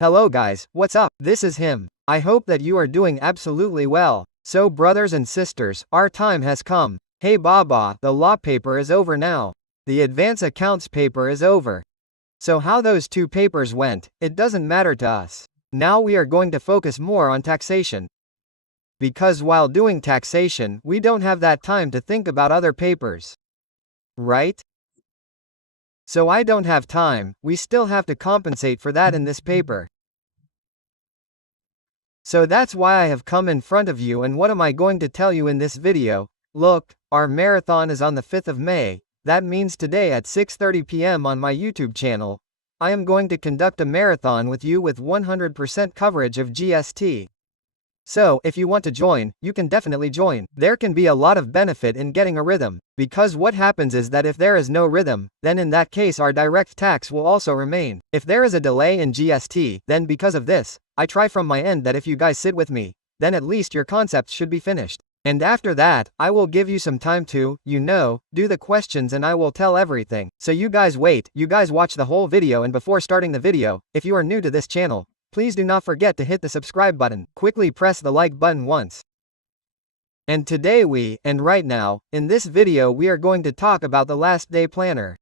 Hello guys, what's up? This is him. I hope that you are doing absolutely well. So brothers and sisters, our time has come. Hey Baba, the law paper is over now. The advance accounts paper is over. So how those two papers went, it doesn't matter to us. Now we are going to focus more on taxation. Because while doing taxation, we don't have that time to think about other papers. Right? So I don't have time, we still have to compensate for that in this paper. So that's why I have come in front of you, and what am I going to tell you in this video? Look, our marathon is on the 5th of May, that means today at 6:30 p.m. on my YouTube channel. I am going to conduct a marathon with you with 100% coverage of GST. So, if you want to join, you can definitely join. There can be a lot of benefit in getting a rhythm, because what happens is that if there is no rhythm, then in that case our direct tax will also remain. If there is a delay in GST, then because of this, I try from my end that if you guys sit with me, then at least your concepts should be finished. And after that, I will give you some time to, do the questions, and I will tell everything. So you guys wait, you guys watch the whole video, and before starting the video, if you are new to this channel, please do not forget to hit the subscribe button, quickly press the like button once. And today right now, in this video we are going to talk about the last day planner.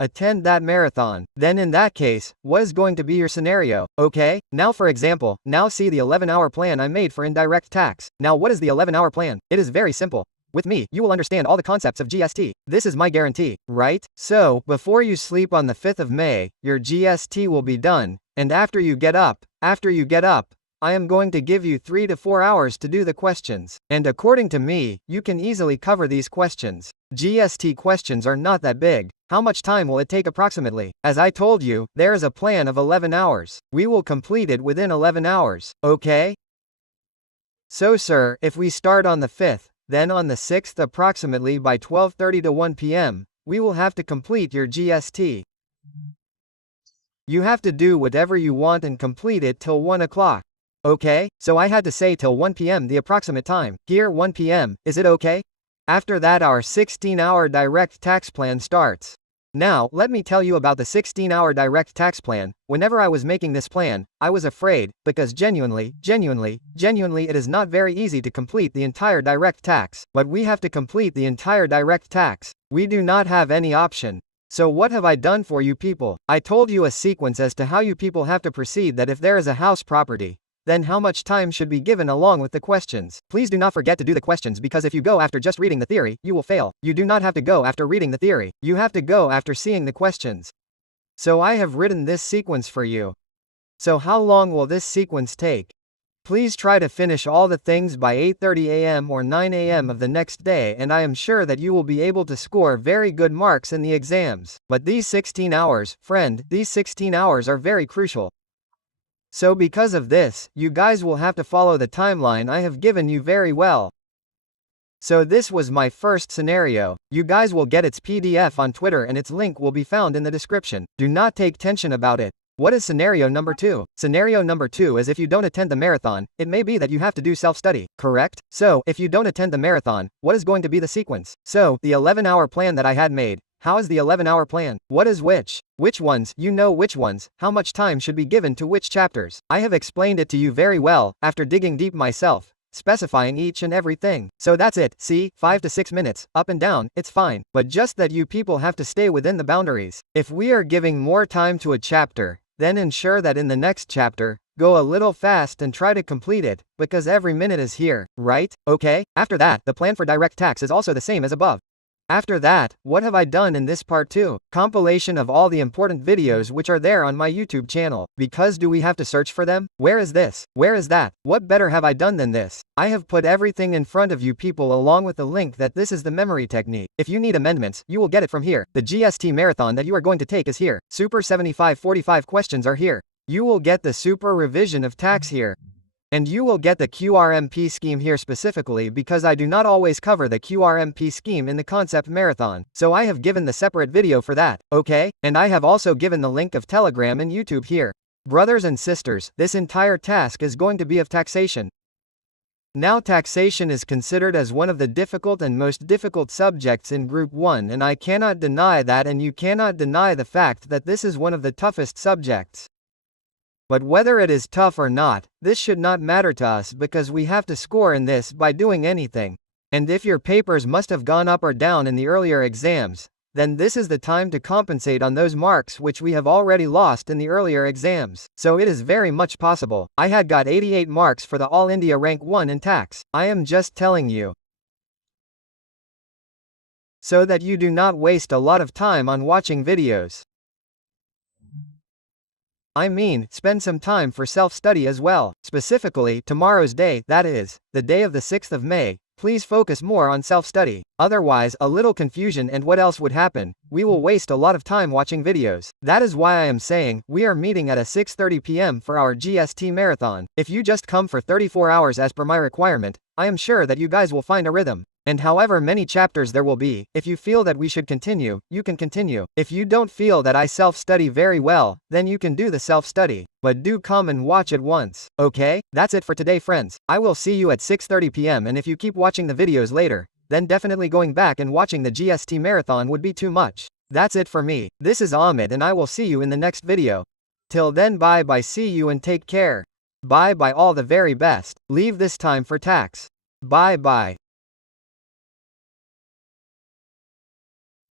Attend that marathon. Then in that case, what is going to be your scenario? Okay, now for example, now see the 11-hour plan I made for indirect tax. Now what is the 11-hour plan? It is very simple. With me, you will understand all the concepts of GST. This is my guarantee, right? So, before you sleep on the 5th of May, your GST will be done, and after you get up, I am going to give you 3 to 4 hours to do the questions. And according to me, you can easily cover these questions. GST questions are not that big. How much time will it take approximately? As I told you, there is a plan of 11 hours. We will complete it within 11 hours, okay? So sir, if we start on the 5th, then on the 6th approximately by 12:30 to 1 p.m., we will have to complete your GST. You have to do whatever you want and complete it till 1 o'clock. Okay, so I had to say till 1 p.m. the approximate time. Here 1 p.m., is it okay? After that our 16-hour direct tax plan starts. Now, let me tell you about the 16-hour direct tax plan. Whenever I was making this plan, I was afraid, because genuinely, it is not very easy to complete the entire direct tax. But we have to complete the entire direct tax. We do not have any option. So what have I done for you people? I told you a sequence as to how you people have to proceed, that if there is a house property, then how much time should be given along with the questions. Please do not forget to do the questions, because if you go after just reading the theory, you will fail. You do not have to go after reading the theory. You have to go after seeing the questions. So I have written this sequence for you. So how long will this sequence take? Please try to finish all the things by 8:30 a.m. or 9 a.m. of the next day, and I am sure that you will be able to score very good marks in the exams. But these 16 hours, friend, these 16 hours are very crucial. So because of this, you guys will have to follow the timeline I have given you very well. So this was my first scenario. You guys will get its PDF on Twitter, and its link will be found in the description. Do not take tension about it. What is scenario number 2? Scenario number 2 is if you don't attend the marathon, it may be that you have to do self-study, correct? So, if you don't attend the marathon, what is going to be the sequence? So, the 11-hour plan that I had made. How is the 11-hour plan? What is which? Which ones? You know which ones? How much time should be given to which chapters? I have explained it to you very well, after digging deep myself, specifying each and everything. So that's it, see, 5 to 6 minutes, up and down, it's fine. But just that you people have to stay within the boundaries. If we are giving more time to a chapter, then ensure that in the next chapter, go a little fast and try to complete it, because every minute is here, right? Okay? After that, the plan for direct tax is also the same as above. After that, what have I done in this part 2? Compilation of all the important videos which are there on my YouTube channel. Because do we have to search for them? Where is this? Where is that? What better have I done than this? I have put everything in front of you people, along with the link that this is the memory technique. If you need amendments, you will get it from here. The GST marathon that you are going to take is here. Super 7545 questions are here. You will get the super revision of tax here. And you will get the QRMP scheme here specifically, because I do not always cover the QRMP scheme in the concept marathon. So I have given the separate video for that, okay? And I have also given the link of Telegram and YouTube here. Brothers and sisters, this entire task is going to be of taxation. Now taxation is considered as one of the difficult and most difficult subjects in Group 1, and I cannot deny that, and you cannot deny the fact that this is one of the toughest subjects. But whether it is tough or not, this should not matter to us because we have to score in this by doing anything. And if your papers must have gone up or down in the earlier exams, then this is the time to compensate on those marks which we have already lost in the earlier exams. So it is very much possible. I had got 88 marks for the All India Rank 1 in tax. I am just telling you, so that you do not waste a lot of time on watching videos. I mean, spend some time for self-study as well. Specifically, tomorrow's day, that is, the day of the 6th of May, please focus more on self-study. Otherwise, a little confusion, and what else would happen? We will waste a lot of time watching videos. That is why I am saying, we are meeting at 6:30 p.m. for our GST marathon. If you just come for 34 hours as per my requirement, I am sure that you guys will find a rhythm. And however many chapters there will be, if you feel that we should continue, you can continue. If you don't feel that I self-study very well, then you can do the self-study. But do come and watch it once. Okay? That's it for today, friends. I will see you at 6:30 p.m. and if you keep watching the videos later, then definitely going back and watching the GST marathon would be too much. That's it for me. This is Amit and I will see you in the next video. Till then, bye bye, see you and take care. Bye bye, all the very best. Leave this time for tax. Bye bye.